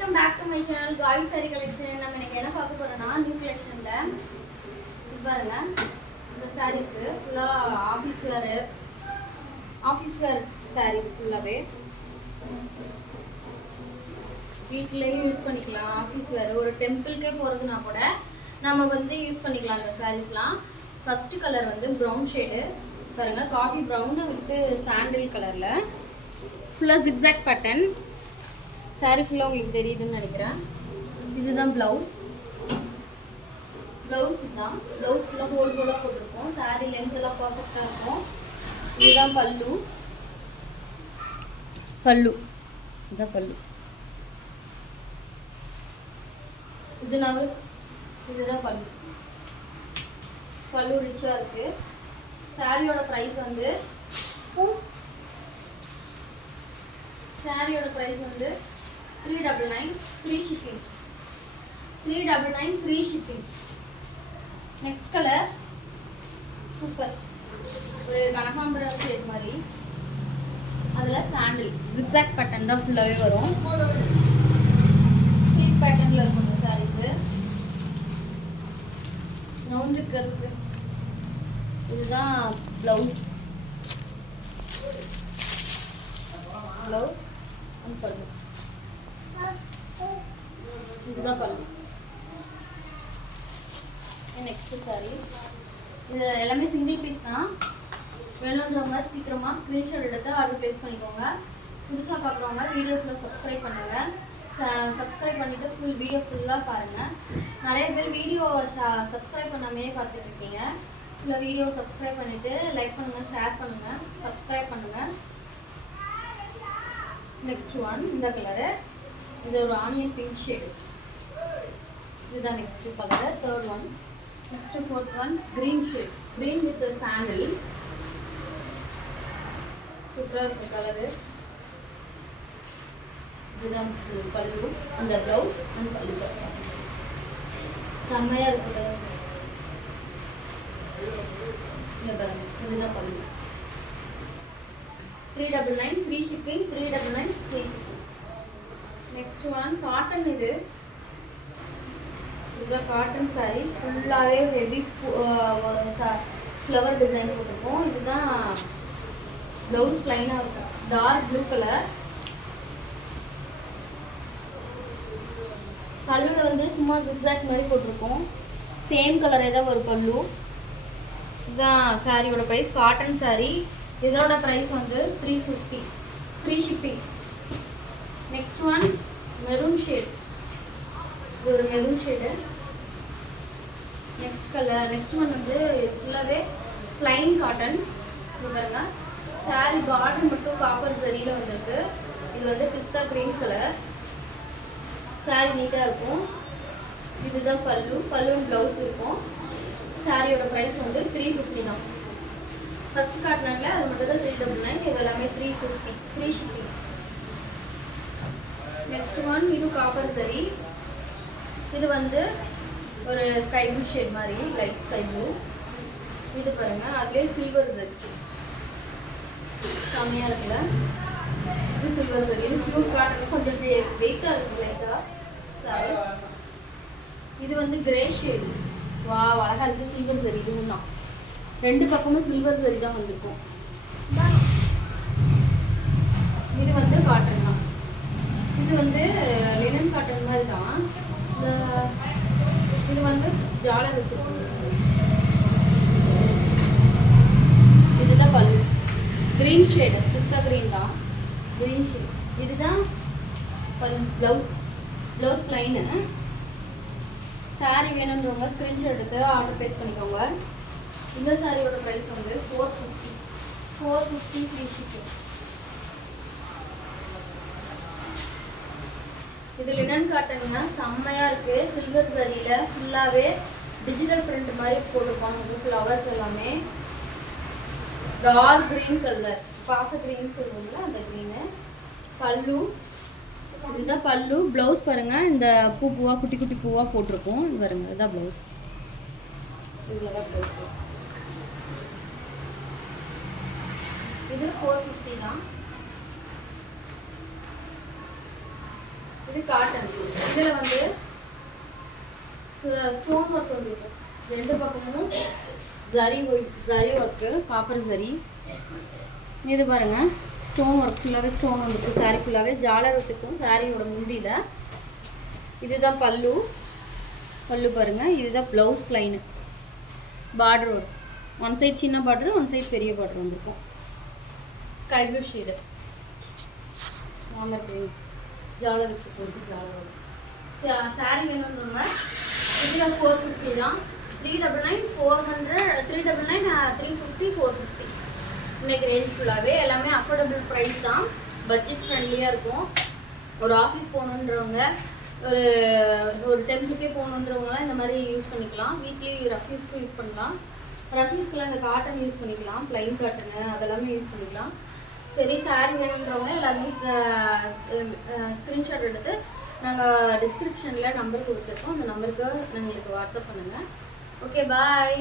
Welcome back to my channel guys sari collection நம்ம இன்னைக்கு என்ன பார்க்க போறோம்னா நியூ கலெக்ஷனில் பாருங்க இந்த சாரீஸு ஃபுல்லாக office wear office wear saris ஃபுல்லாகவே வீட்லேயும் யூஸ் பண்ணிக்கலாம் ஆஃபீஸ் வேர் ஒரு டெம்பிள்க்கே போகிறதுனா கூட நம்ம வந்து யூஸ் பண்ணிக்கலாம் இந்த சாரீஸ்லாம் ஃபஸ்ட்டு கலர் வந்து ப்ரௌன் ஷேடு பாருங்கள் காஃபி ப்ரௌனு வித்து சாண்டில் கலரில் ஃபுல்லாக ஜிக்ஸாக் பட்டன் saree ஃபுல்லாக உங்களுக்கு தெரியுதுன்னு நினைக்கிறேன். இதுதான் ப்ளவுஸ் ப்ளவுஸ் இதுதான். ப்ளவுஸ் ஃபுல்லாக ஹோல் ஹோலாக போட்டிருக்கோம். Saree லென்த் எல்லாம் பர்ஃபெக்டாக இருக்கும். இதுதான் பல்லு. பல்லு. இதுதான் பல்லு. இது நான் இதுதான் பல்லு. பல்லு ரிச்சாக இருக்குது சாரியோட ப்ரைஸ் வந்து சாரியோட ப்ரைஸ் வந்து three double nine free shipping three double nine free shipping next colour super ஒரு கனகாம்பரம் ஷேட் மாதிரி. அதில் சாண்டில் ஜிக்ஸாக் பேட்டர்ன் தான் ஃபுல்லாகவே வரும். ஸ்லீப் பேட்டர்னில் இருக்கும் இந்த சாரீஸு நவுஞ்சுக்கிறதுக்கு இதுதான் ப்ளவுஸ் ப்ளவுஸ் அண்ட் இதுதான் பல்லு. நெக்ஸ்ட் சாரி இதில் எல்லாமே சிங்கிள் பீஸ் தான். வேணுன்றவங்க சீக்கிரமாக ஸ்க்ரீன்ஷாட் எடுத்து ஆர்டர் ப்ளேஸ் பண்ணிக்கோங்க. புதுசாக பார்க்குறவங்க வீடியோ ஃபுல்லாக சப்ஸ்கிரைப் பண்ணுங்கள் சப்ஸ்கிரைப் பண்ணிவிட்டு ஃபுல் வீடியோ ஃபுல்லாக பாருங்கள் நிறைய பேர் வீடியோ சப்ஸ்கிரைப் பண்ணாமே பார்த்துட்டு இருக்கீங்க. ஃபுல்லாக வீடியோ சப்ஸ்கிரைப் பண்ணிவிட்டு லைக் பண்ணுங்கள் ஷேர் பண்ணுங்கள் சப்ஸ்கிரைப் பண்ணுங்கள் நெக்ஸ்ட் ஒன் இந்த கலரு இது ஒரு ஆனியன் பிங்க் ஷேடு இதுதான் next colour third one next fourth one green shade green with sandal சூப்பராக இருக்கும் கலரு இதுதான் பல்லு. அந்த ப்ளவுஸ் அண்ட் பல்லு செம்மையாக இருக்கு கலர் இங்க பாருங்க இதுதான் pallu. Three double nine free shipping three double nine next one cotton இது. இதெல்லாம் காட்டன் சாரீஸ் ஃபுல்லாகவே ஹெவி ஃப்ளவர் டிசைன் போட்டிருக்கோம். இதுதான் ப்ளவுஸ் ப்ளைனாக இருக்கும் டார்க் ப்ளூ கலர் பல்லுவில் வந்து சும்மா ஜிக்ஸாக் மாதிரி போட்டிருக்கோம். சேம் கலரே தான் ஒரு பல்லு. இதுதான் சாரியோட ப்ரைஸ் காட்டன் சாரீ இதோட ப்ரைஸ் வந்து three fifty free shipping next one maroon shade இது ஒரு maroon shade next colour next one வந்து ஃபுல்லாகவே ப்ளைன் காட்டன் இது பாருங்க. சாரி பார்டர் மட்டும் காப்பர் சரியில் வந்திருக்கு. இது வந்து பிஸ்தா க்ரீன் கலர் சாரி நீட்டாக இருக்கும். இதுதான் பல்லு. பல்லு ப்ளவுஸ் இருக்கும். சாரியோட ப்ரைஸ் வந்து த்ரீ ஃபிஃப்டி தான். ஃபர்ஸ்ட் காட்டினாங்களே அது மட்டும் தான் த்ரீ டபுள் நைன் இது எல்லாமே three fifty three shipping next one இது காப்பர் சரி இது வந்து ஒரு ஸ்கை ப்ளூ ஷேட் மாதிரி லைட் ஸ்கை ப்ளூ இது பாருங்கள் அதுலேயே சில்வர் சரி கம்மியாக இருக்குல்ல? இது சில்வர் சரி இது ப்யூர் காட்டன் கொஞ்சம் வெயிட்டாக இருக்குது லைட்டாக சாரி இது வந்து கிரே ஷேடு வா அழகாக இருக்குது சில்வர் சரி இதுவும் தான். ரெண்டு பக்கமும் சில்வர் சரி தான் வந்திருக்கும். இது வந்து இது வந்து லினன் காட்டன் மாதிரி தான் இந்த இது வந்து ஜாலர் வச்சுருக்கோம் இதுதான் பல்லு. க்ரீன் ஷேடு பிஸ்தா க்ரீன் தான். க்ரீன் ஷேட் இதுதான் பல் ப்ளவுஸ் ப்ளவுஸ் ப்ளைனு சாரீ வேணுன்றவங்க ஸ்க்ரீன்ஷாட் எடுத்து ஆர்டர் ப்ளேஸ் பண்ணிக்கோங்க. இந்த சாரியோட ப்ரைஸ் வந்து four fifty four fifty free shipping இது லினன் காட்டன்னா செம்மையாக இருக்குது சில்வர் சரியில் ஃபுல்லாகவே டிஜிட்டல் பிரிண்ட் மாதிரி போட்டிருக்கோம் உங்களுக்கு ஃப்ளவர்ஸ் எல்லாமே. டார்க் க்ரீன் கலர் பாச க்ரீன் சொல்லுவோம்ல அந்த க்ரீனு பல்லு. இதுதான் பல்லு. ப்ளவுஸ் பாருங்கள் இந்த பூ பூவாக குட்டி குட்டி பூவாக போட்டிருக்கோம். இது பாருங்க இதுதான் ப்ளவுஸ் இவ்வளோ தான் ப்ளவுஸ் இது ஃபோர் ஃபிஃப்டி தான். இது காட்டன் இதில் வந்து ஸ்டோன் ஒர்க் வந்துருக்கும் ரெண்டு பக்கமும் ஜரி ஜரி ஒர்க்கு காப்பர் ஜரி இது பாருங்கள் ஸ்டோன் ஒர்க் ஃபுல்லாகவே ஸ்டோன் வந்துருக்கும் சாரீ ஃபுல்லாகவே ஜாலர் வச்சுருக்கோம். சாரியோட முந்தியில். இதுதான் பல்லு. பல்லு பாருங்கள் இதுதான் blouse plain border work one side சின்ன பார்டர் ஒன் சைட் பெரிய பார்டர் வந்திருக்கும். ஸ்கை ப்ளூ ஷேடு மாமர் கிரீன் ஜாலர் வச்சுருக்கோம் ஜாலர் சாரி வேணுன்றவங்க இதில் ஃபோர் ஃபிஃப்டி தான். Three double nine four hundred three double nine three fifty four fifty இன்னைக்கு ரேஞ்ச் ஃபுல்லாகவே எல்லாமே அஃபோர்டபுள் ப்ரைஸ் தான். பட்ஜெட் ஃப்ரெண்ட்லியாக இருக்கும். ஒரு ஆஃபீஸ் போகணுன்றவங்க ஒரு ஒரு டெம்பிளுக்கே போகணுன்றவங்களாம் இந்த மாதிரி யூஸ் பண்ணிக்கலாம். வீட்லேயும் ரஃப்யூஸ்க்கும் யூஸ் பண்ணலாம். ரஃப்யூஸ்க்குலாம் இந்த காட்டன் யூஸ் பண்ணிக்கலாம். ப்ளைன் காட்டனு அதெல்லாமே யூஸ் பண்ணிக்கலாம். சரி சாரி வேணுன்றவங்க எல்லாருமே ஸ்க்ரீன்ஷாட் எடுத்து நாங்கள் டிஸ்கிரிப்ஷனில் நம்பர் கொடுத்துருக்கோம். அந்த நம்பருக்கு எங்களுக்கு வாட்ஸ்அப் பண்ணுங்கள் ஓகே பாய்